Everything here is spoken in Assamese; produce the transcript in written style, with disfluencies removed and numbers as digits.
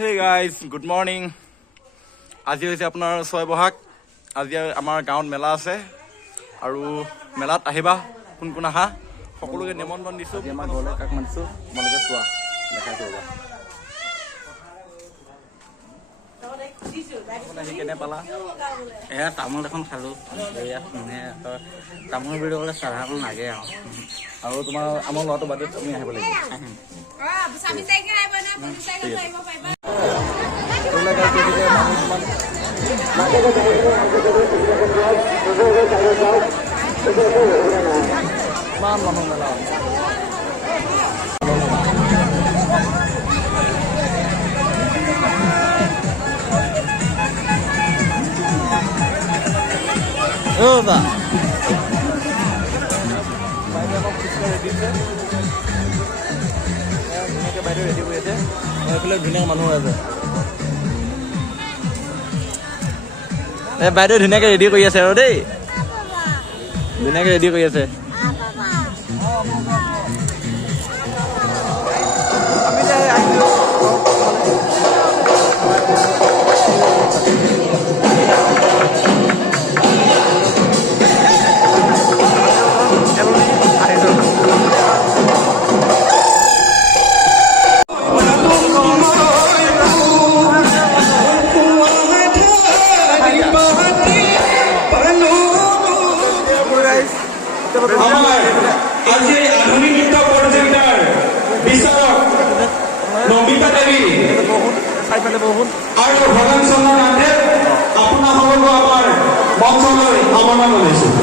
Hey guys good morning. আজি হৈছে আপোনাৰ 6 বহাগ। আজি আমাৰ গাঁৱত মেলা আছে আৰু মেলাত আহিবা, কোন কোন আহা সকলোকে নিমন্ত্ৰণ দিছোঁ। আমাৰ ঘৰলৈ কাক মাতিছোঁ তোমালোকে চোৱা, দেখাইছোঁ ৰ'বা। আহি কেনে পালা? এয়া তামোল এখন খালোঁ। তামোল বুলি ক'লে চাধাখন লাগে আৰু তোমাৰ আমাৰ ল'ৰাটো বাদে তুমি আহিব লাগিব। ইমান মানুহ মেলা বা ধুনীয়াকৈ বাইদেউ ৰেডি কৰি আছে। এইফালে ধুনীয়া মানুহ আছে। বাইদেউ ধুনীয়াকৈ ৰেডি কৰি আছে আৰু দেই, ধুনীয়াকৈ ৰেডি কৰি আছে। আমি যে আহিলোঁ আজি আধুনিক নৃত্য প্ৰতিযোগিতাৰ বিচাৰক নমিতা দেৱী আৰু ভগৱান চন্দ্ৰ নাথে আপোনাসকলক আমাৰ মঞ্চলৈ আমন্ত্ৰণ জনাইছোঁ।